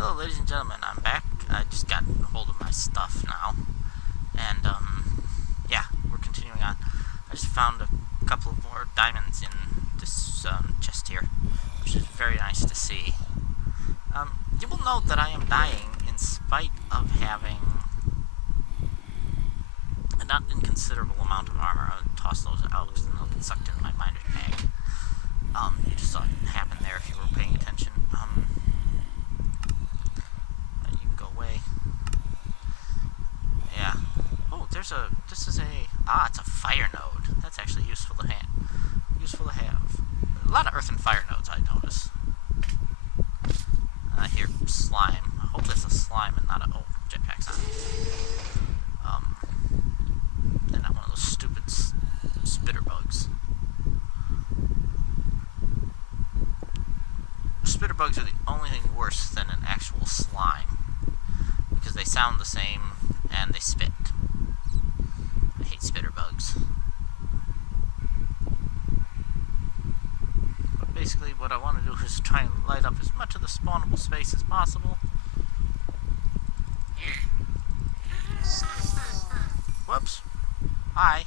Hello ladies and gentlemen, I'm back. I just got hold of my stuff now. And, yeah, we're continuing on. I just found a couple of more diamonds in this, chest here, which is very nice to see. You will note that I am dying in spite of having a not inconsiderable amount of armor. I'll toss those out because then they'll get sucked into my miner's bag. You just saw it happen there if you were paying attention. You can go away. Yeah. Oh, this is it's a fire node. That's actually useful to have. A lot of earth and fire nodes, I notice. I hear slime. I hope that's a slime and not jetpack's on. And not one of those stupid spitter bugs. Spitter bugs are the only thing worse than an actual slime, because they sound the same and they spit. I hate spitter bugs. But basically what I want to do is try and light up as much of the spawnable space as possible. Whoops. Hi.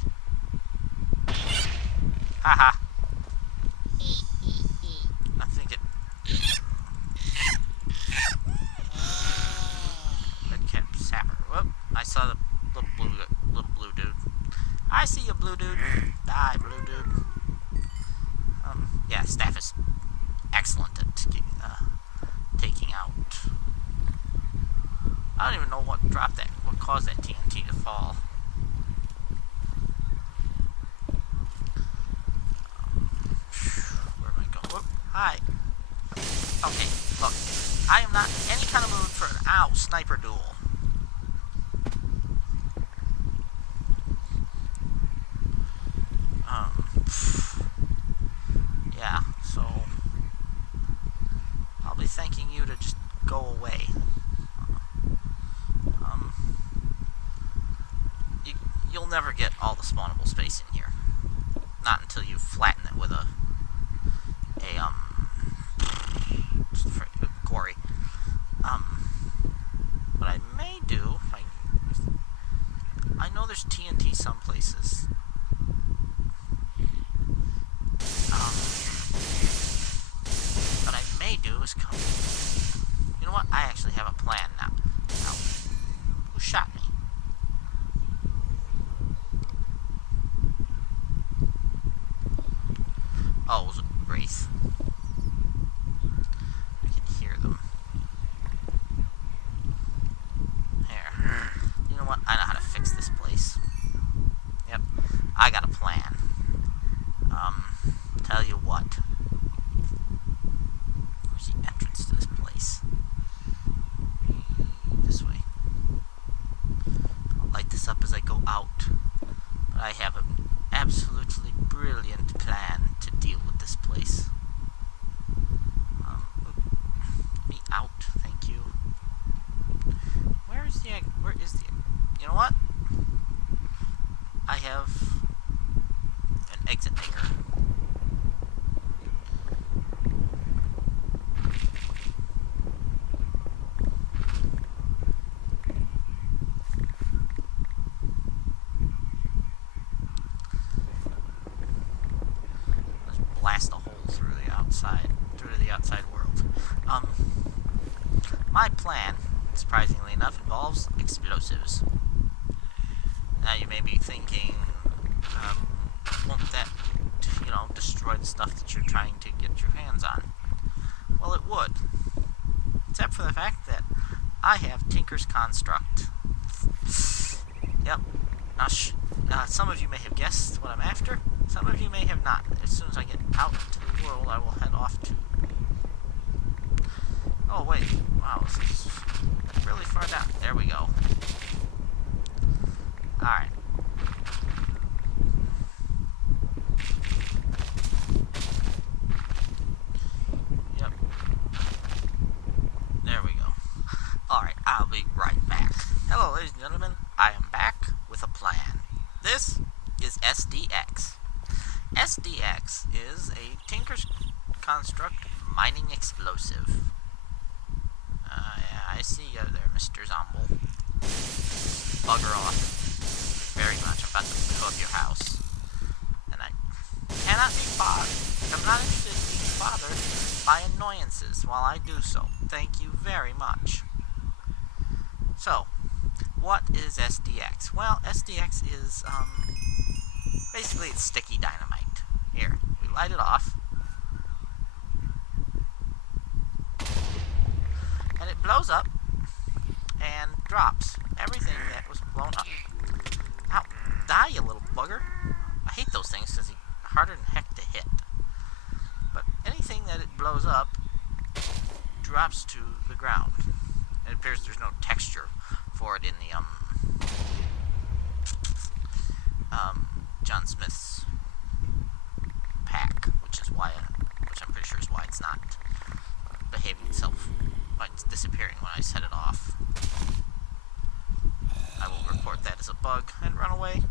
Haha. I think it... Redcap sapper. Whoop. I saw the little blue dude. I see you, blue dude. Die, blue dude. Yeah, staff is excellent at taking out. I don't even know what caused that TNT to fall. Where am I going? Whoop. Hi. Okay, look. I am not in any kind of mood for an sniper duel. Yeah, so I'll be thanking you to just go away. You'll never get all the spawnable space in here. Not until you flatten it with a quarry. What I may do, I know there's TNT some places. What I may do is come... You know what? I actually have a plan now. Who shot me? Oh, it was a wraith. I can hear them. Here. You know what? I know how to fix this place. Yep. I got a plan. Tell you what. Where's the entrance to this place? This way. I'll light this up as I go out. But I have an absolutely brilliant plan to deal with this place. Me out, thank you. Where is the... You know what? I have an exit maker. Blast a hole through the outside world. My plan, surprisingly enough, involves explosives. Now you may be thinking, won't that, destroy the stuff that you're trying to get your hands on? Well, it would. Except for the fact that I have Tinker's Construct. Yep. Now, some of you may have guessed what I'm after. Some of you may have not. As soon as I get out into the world, I will head off to... Oh, wait. Wow, this is really far down. There we go. Alright. Yep. There we go. Alright, I'll be right back. Hello, ladies and gentlemen. I am back with a plan. This is SDX. SDX is a Tinker's Construct mining explosive. bugger off very much. I'm about to blow up your house. And I cannot be bothered. I'm not interested in being bothered by annoyances while I do so. Thank you very much. So, what is SDX? Well, SDX is, basically it's sticky dynamite. Here, we light it off. And it blows up and drops everything that was blown up. Ow, die, you little bugger. I hate those things because they're harder than heck to hit. But anything that it blows up drops to the ground. It appears there's no texture for it in the John Smith's pack, which I'm pretty sure is why it's not behaving itself. Why it's disappearing when I set it off. I will report that as a bug and run away.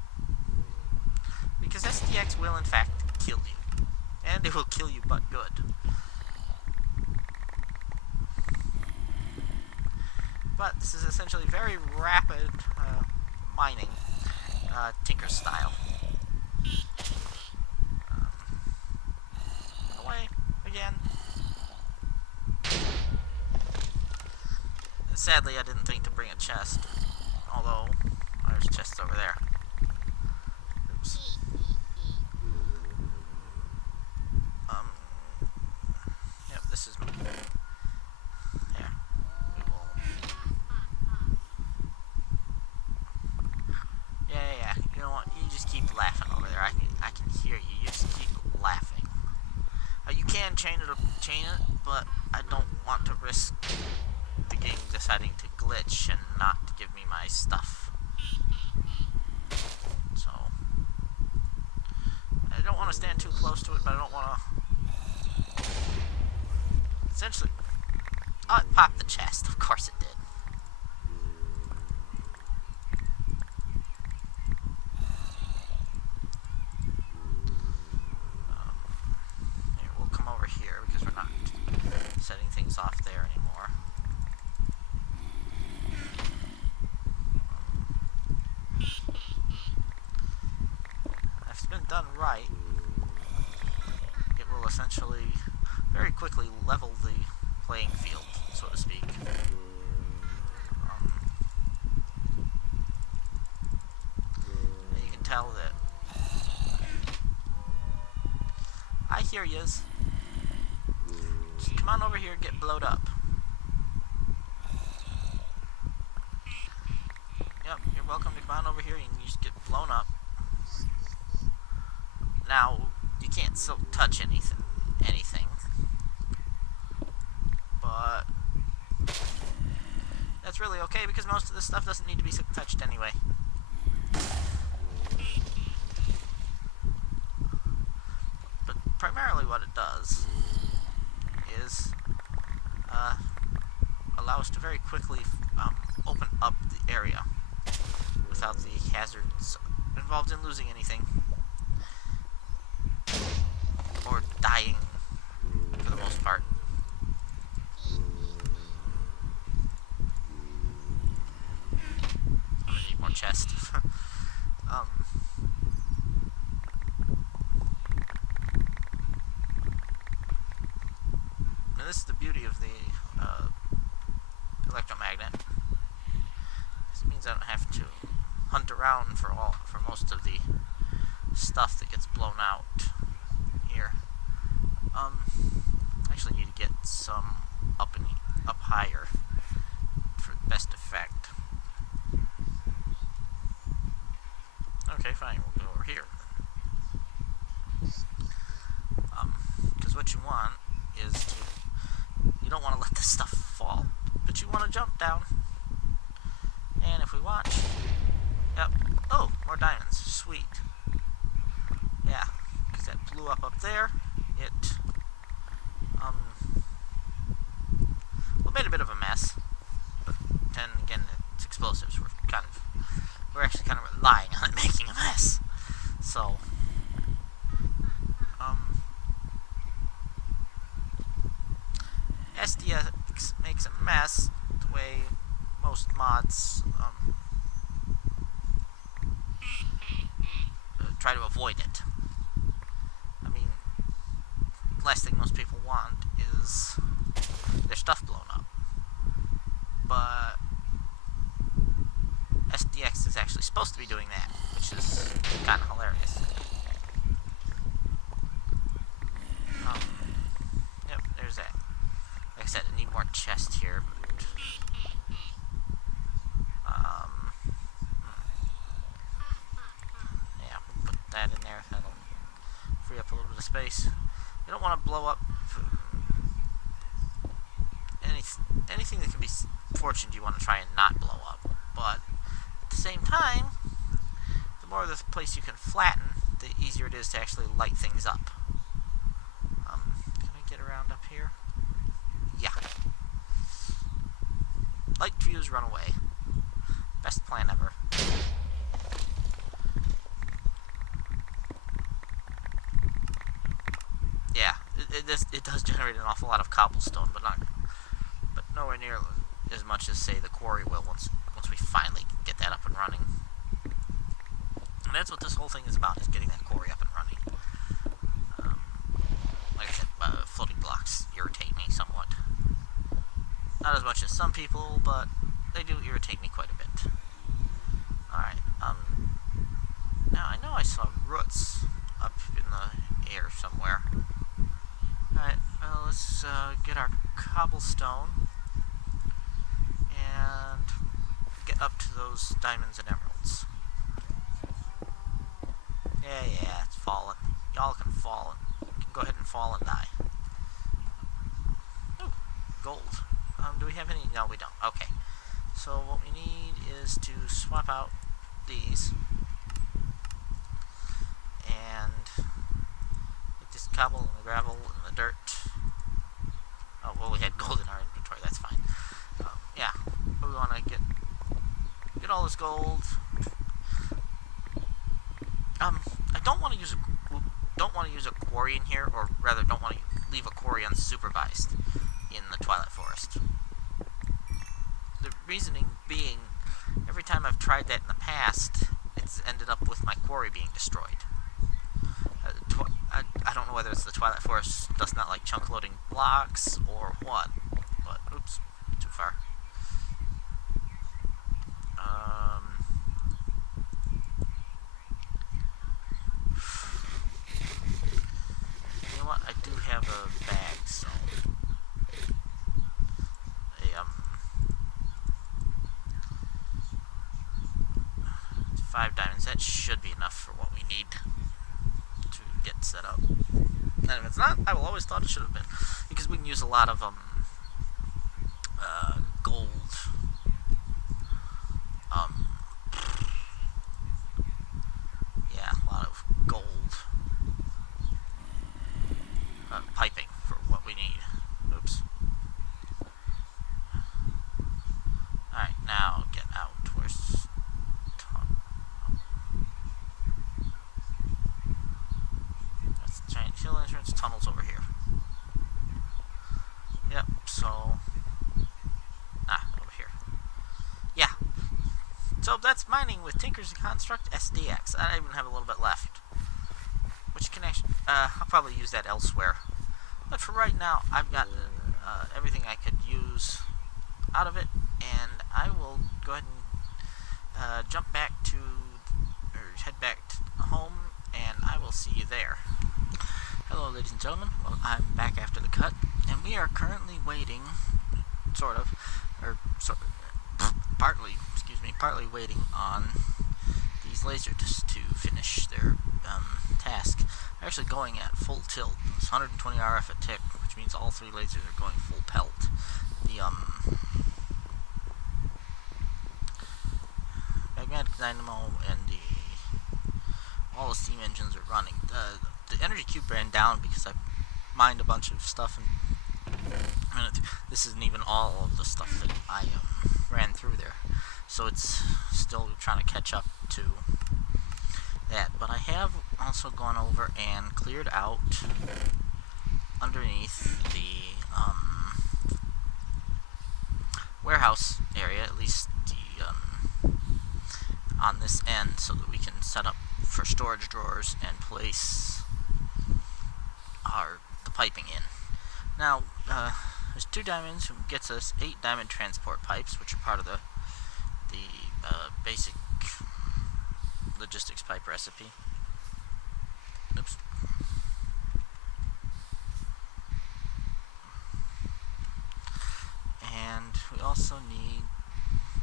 Because SDX will in fact kill you. And it will kill you but good. But this is essentially very rapid mining, Tinker style. Away again. Sadly, I didn't think to bring a chest, although there's chests over there. Oops. Yep, this is. There. We will. Yeah. You know what? You just keep laughing over there. I can hear you. You just keep laughing. You can chain it, but I don't want to risk the game deciding to glitch and not to give me my stuff. So I don't want to stand too close to it, but I don't want to. Essentially, oh, it popped the chest. Of course it did. Here, we'll come over here because we're not setting things off there anymore. If it's been done right, it will essentially very quickly level the playing field, so to speak. You can tell that I hear yous. Just come on over here and get blowed up. Yep, you're welcome to come on over here and you just get blown up. Now, you can't still touch anything. But that's really okay because most of this stuff doesn't need to be touched anyway. But primarily what it does is allow us to very quickly open up the area without the hazards involved in losing anything or dying for the most part. I'm gonna need more chest. Now this is the beauty of the electromagnet. This means I don't have to hunt around for most of the stuff that gets blown out here. I actually need to get some up higher for the best effect. Okay, fine, we'll go over here. Because what you want is you don't want to let this stuff fall, but you want to jump down. And if we watch, yep, oh, more diamonds, sweet. Yeah, because that blew up there. It well, made a bit of a mess, but then again, it's explosives. We're actually kind of relying on it making a mess. So, SDX makes a mess the way most mods try to avoid it. I mean, the last thing most people want is their stuff blown up. But SDX is actually supposed to be doing that, which is kind of hilarious. Yep, there's that. Like I said, I need more chests here. But, yeah, we'll put that in there. That'll free up a little bit of space. You don't want to blow up anything that can be fortuned. You want to try and not blow up, but at the same time, the more of the place you can flatten, the easier it is to actually light things up. Can I get around up here? Yeah. Light views, run away. Best plan ever. Yeah, it does generate an awful lot of cobblestone, but nowhere near as much as, say, the quarry will once we finally get that up and running. And that's what this whole thing is about, is getting that quarry up and running. Like I said, floating blocks irritate me somewhat. Not as much as some people, but they do irritate me quite a bit. Alright, now I know I saw roots up in the air somewhere. Alright, well, let's get our cobblestone and get up to those diamonds and emeralds. Yeah, it's falling. Y'all can fall and go ahead and fall and die. Ooh, gold. Do we have any? No, we don't. Okay. So what we need is to swap out these and get this cobble and the gravel and the dirt. Oh, well, we had gold in our inventory. That's fine. Yeah, we want to get all this gold. I don't want to use a quarry in here, or rather, don't want to leave a quarry unsupervised in the Twilight Forest. The reasoning being, every time I've tried that in the past, it's ended up with my quarry being destroyed. I don't know whether it's the Twilight Forest does not like chunk loading blocks or what, but oops, too far. You know what? I do have a bag, so 5 diamonds. That should be enough for what we need to get set up. And if it's not, I will always thought it should have been, because we can use a lot of gold. Yeah, a lot of gold piping for what we need. Oops. Alright, now get out. Where's Tom? Oh. That's the giant hill entrance. Tunnel's over here. Yep, so over here. Yeah. So that's mining with Tinker's Construct SDX. I even have a little bit left, which can actually, I'll probably use that elsewhere. But for right now, I've got everything I could use out of it, and I will go ahead and head back to home, and I will see you there. Hello, ladies and gentlemen. Well, I'm back after the cut, and we are currently waiting, partly waiting on these lasers to finish their task. They're actually going at full tilt. It's 120 RF a tick, which means all 3 lasers are going full pelt. The magnetic dynamo and all the steam engines are running. The energy cube ran down because I mined a bunch of stuff, and this isn't even all of the stuff that I ran through there, so it's still trying to catch up to that. But I have also gone over and cleared out underneath the warehouse area, at least the on this end, so that we can set up for storage drawers and place the piping in. Now, there's 2 diamonds, who gets us 8 diamond transport pipes, which are part of the basic logistics pipe recipe. Oops. And we also need...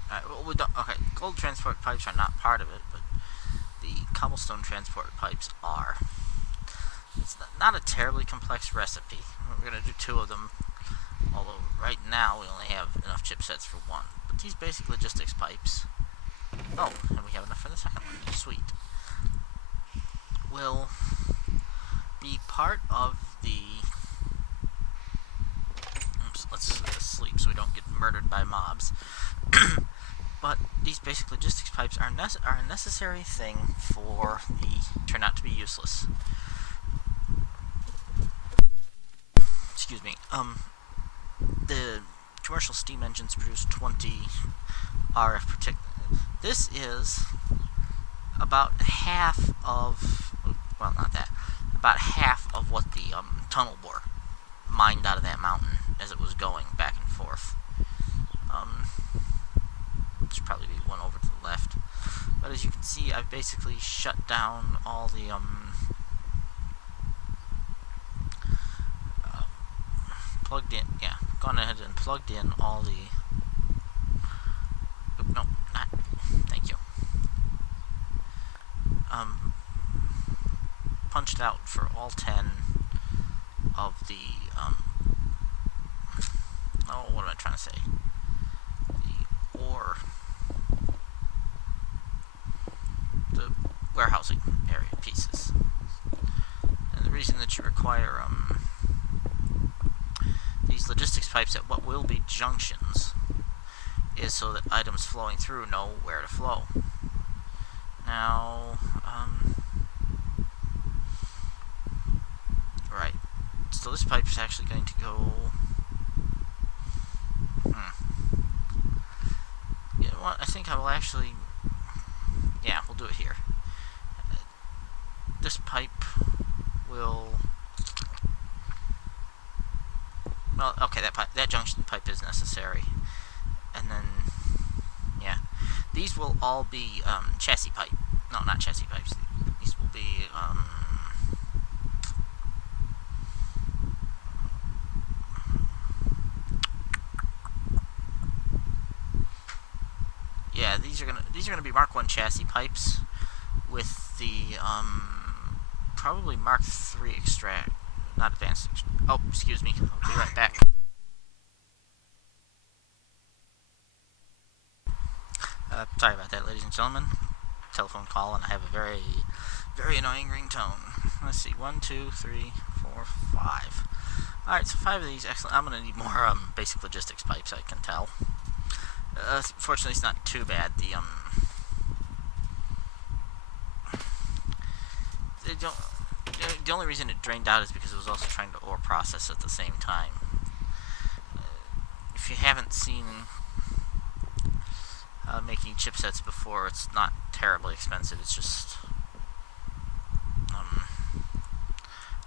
well, we don't... Okay, gold transport pipes are not part of it, but the cobblestone transport pipes are. It's not a terribly complex recipe. We're going to do 2 of them, although right now we only have enough chipsets for 1. But these basic logistics pipes... Oh, and we have enough for the second one. Sweet. Will be part of the... Oops, let's sleep so we don't get murdered by mobs. But these basic logistics pipes are a necessary thing for turn out to be useless. Excuse me. The commercial steam engines produce 20 RF particulate. This is about half of, well, not that, about half of what the tunnel bore mined out of that mountain as it was going back and forth. Should probably be one over to the left. But as you can see, I've basically shut down all the plugged in. Yeah, gone ahead and plugged in all the. No, not. Thank you. Punched out for all 10 of the. Oh, what am I trying to say? The ore. The warehousing area pieces. And the reason that you require these logistics pipes at what will be junctions is so that items flowing through know where to flow. Now, right. So this pipe is actually going to go. You know what? I think I will actually. Yeah, we'll do it here. This pipe will. Well, okay, that junction pipe is necessary, and then yeah, these will all be chassis pipe. No, not chassis pipes. These will be yeah, these are gonna be Mark 1 chassis pipes with the probably Mark 3 extract, not advanced. Oh, excuse me. I'll be right back. Sorry about that, ladies and gentlemen. Telephone call, and I have a very, very annoying ringtone. Let's see, 1, 2, 3, 4, 5. All right, so 5 of these. Excellent. I'm gonna need more basic logistics pipes. I can tell. Fortunately, it's not too bad. The only reason it drained out is because it was also trying to ore process at the same time. If you haven't seen making chipsets before, it's not terribly expensive. It's just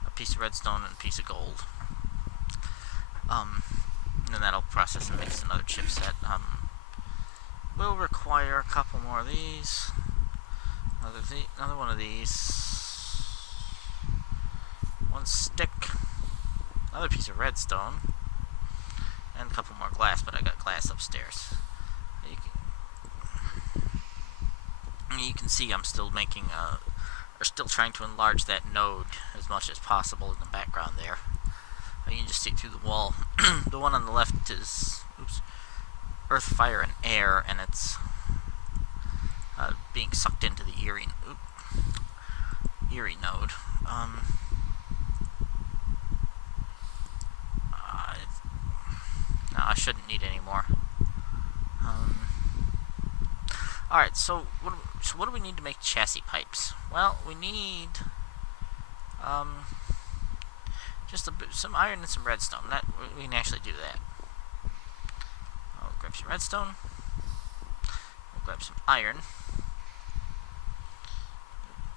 a piece of redstone and a piece of gold. And then that'll process and make another chipset. Will require a couple more of these. Another one of these. One stick. Another piece of redstone. And a couple more glass, but I got glass upstairs. You can see I'm still making or still trying to enlarge that node as much as possible in the background there. You can just see through the wall. The one on the left is earth, fire, and air, and it's being sucked into the Eerie node. No, I shouldn't need any more. Alright, so what do we need to make chassis pipes? Well, we need just some iron and some redstone. That we can actually do that. I'll grab some redstone. We'll grab some iron.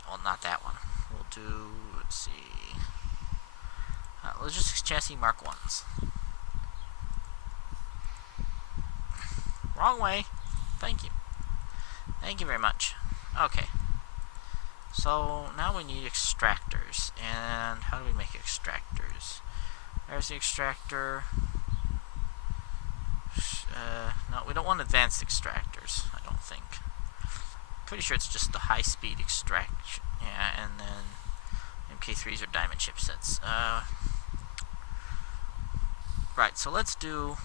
well, not that one. We'll do, let's see, logistics chassis Mark 1s. Wrong way. Thank you. Thank you very much. Okay. So now we need extractors. And how do we make extractors? There's the extractor. No, we don't want advanced extractors, I don't think. Pretty sure it's just the high-speed extraction. Yeah, and then MK3s are diamond chipsets. Right, so let's do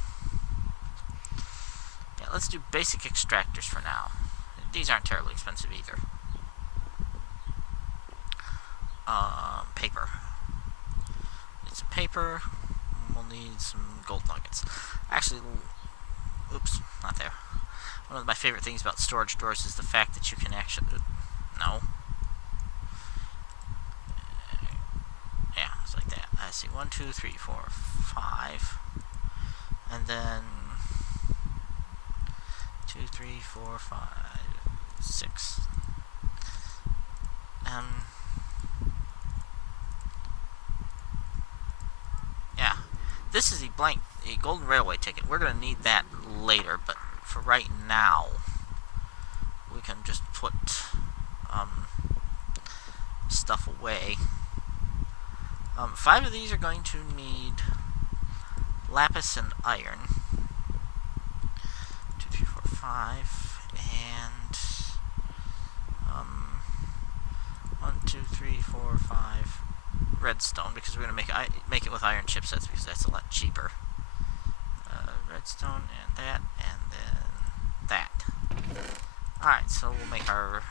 basic extractors for now. These aren't terribly expensive either. Paper. Need some paper. We'll need some gold nuggets. Actually, oops, not there. One of my favorite things about storage drawers is the fact that you can actually... No. Yeah, it's like that. I see 1, 2, 3, 4, 5. And then 2, 3, 4, 5, 6. Yeah. This is a golden railway ticket. We're going to need that later, but for right now, we can just put stuff away. 5 of these are going to need lapis and iron. 2, 3, 4, 5, and 1, 2, 3, 4, 5 redstone, because we're going to make it with iron chipsets because that's a lot cheaper. Redstone and then that. Alright, so we'll make our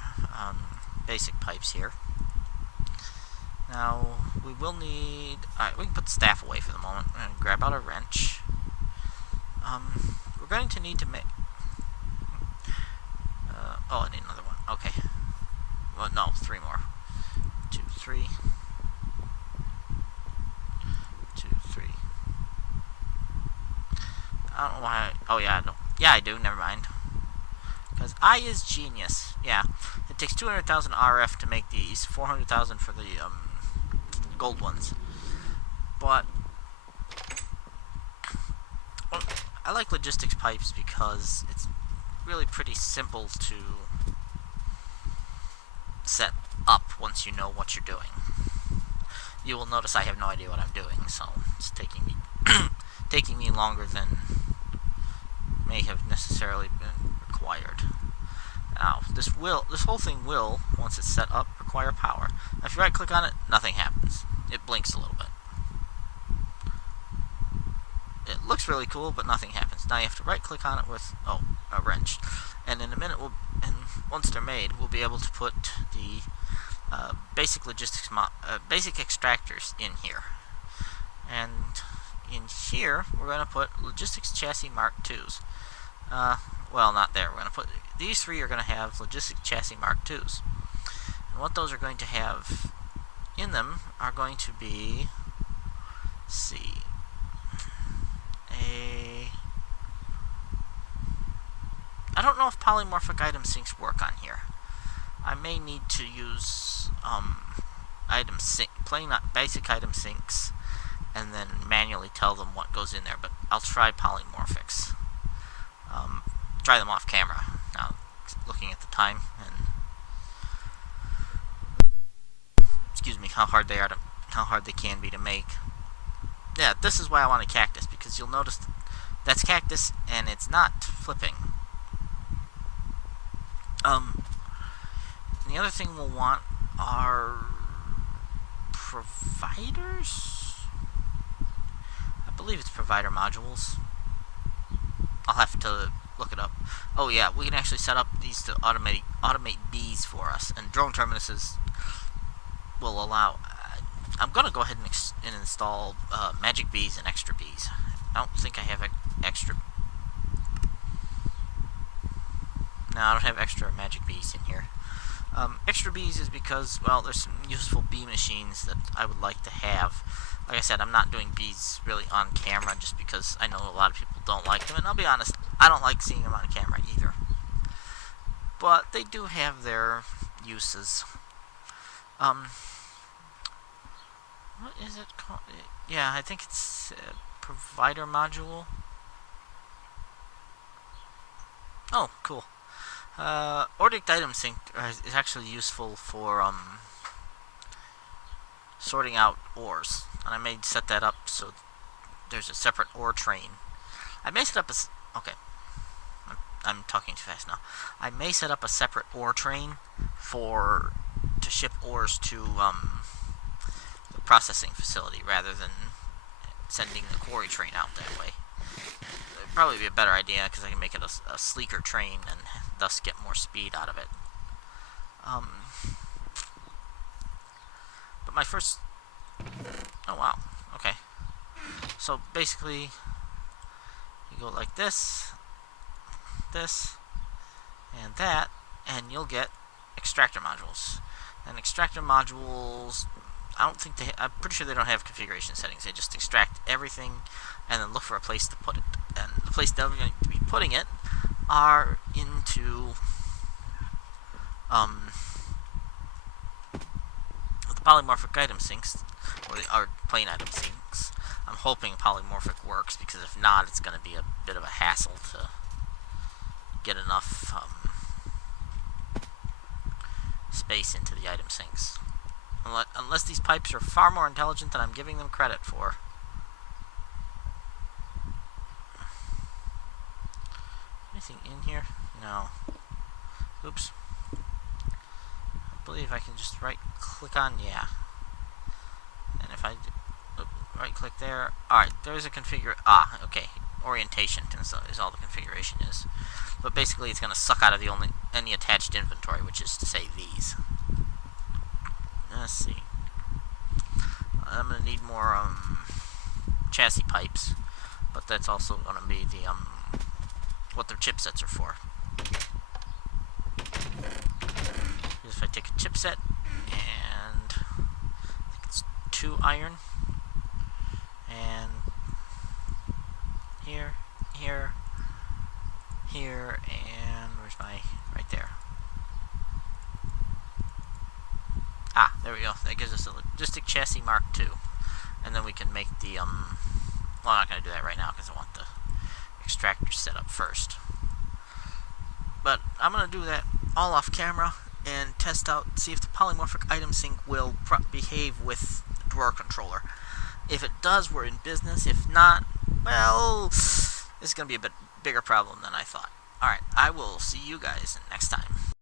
basic pipes here. Now, we will need... Alright, we can put the staff away for the moment. We're going to grab out a wrench. We're going to need to make... oh, I need another one. Okay. Well, no, 3 more. 2, 3. 2, 3. I don't know why... Oh, yeah, no. Yeah, I do. Never mind. Because I is genius. Yeah. It takes 200,000 RF to make these. 400,000 for the gold ones. But... well, I like logistics pipes because it's really pretty simple to set up once you know what you're doing. You will notice I have no idea what I'm doing, so it's taking me taking me longer than may have necessarily been required. Now, this whole thing will, once it's set up, require power. Now, if you right click on it, nothing happens. It blinks a little bit. It looks really cool, but nothing happens. Now you have to right click on it with a wrench. And in a minute once they're made, we'll be able to put the basic basic extractors in here. And in here, we're going to put logistics chassis Mark 2s. Well, not there. We're going to put these 3 are going to have logistics chassis Mark 2s. And what those are going to have in them are going to be, let's see, I don't know if polymorphic item sinks work on here. I may need to use basic item sinks and then manually tell them what goes in there, but I'll try polymorphics. Try them off camera. Now, looking at the time and excuse me, how hard they can be to make. Yeah, this is why I want a cactus, because you'll notice that's cactus and it's not flipping. The other thing we'll want are providers. I believe it's provider modules. I'll have to look it up. Oh yeah, we can actually set up these to automate bees for us, and drone terminuses will allow. I'm gonna go ahead and install magic bees and extra bees. I don't think I have extra. No, I don't have extra magic bees in here. Extra bees is because, well, there's some useful bee machines that I would like to have. Like I said, I'm not doing bees really on camera just because I know a lot of people don't like them, and I'll be honest, I don't like seeing them on camera either. But they do have their uses. Um, what is it called? Yeah, I think it's provider module. Oh, cool. Ordered item sync is actually useful for sorting out ores, and I may set that up so there's a separate ore train. I may set up a okay. I'm talking too fast now. I may set up a separate ore train to ship ores to the processing facility rather than sending the quarry train out that way. It'd probably be a better idea because I can make it a sleeker train and thus get more speed out of it. But my first... Oh, wow. Okay. So, basically, you go like this, and that, and you'll get extractor modules. And extractor modules, I'm pretty sure they don't have configuration settings. They just extract everything and then look for a place to put it. And the place that I'm going to be putting it are into the polymorphic item sinks, or plain item sinks. I'm hoping polymorphic works, because if not, it's going to be a bit of a hassle to get enough space into the item sinks. Unless these pipes are far more intelligent than I'm giving them credit for. Anything in here? No. Oops. I believe I can just right-click on, yeah. And if I right-click there, alright, there's a okay. Orientation is all the configuration is. But basically it's going to suck out of any attached inventory, which is to say these. Let's see. I'm going to need more chassis pipes, but that's also going to be the what their chipsets are for. Because if I take a chipset and I think it's 2 iron, and here, and where's my, right there. Ah, there we go. That gives us a logistic chassis Mark II. And then we can make the, well, I'm not going to do that right now because I want the extractor set up first. But I'm going to do that all off camera and test out, see if the polymorphic item sync will behave with the drawer controller. If it does, we're in business. If not, well, this is going to be a bit bigger problem than I thought. Alright, I will see you guys next time.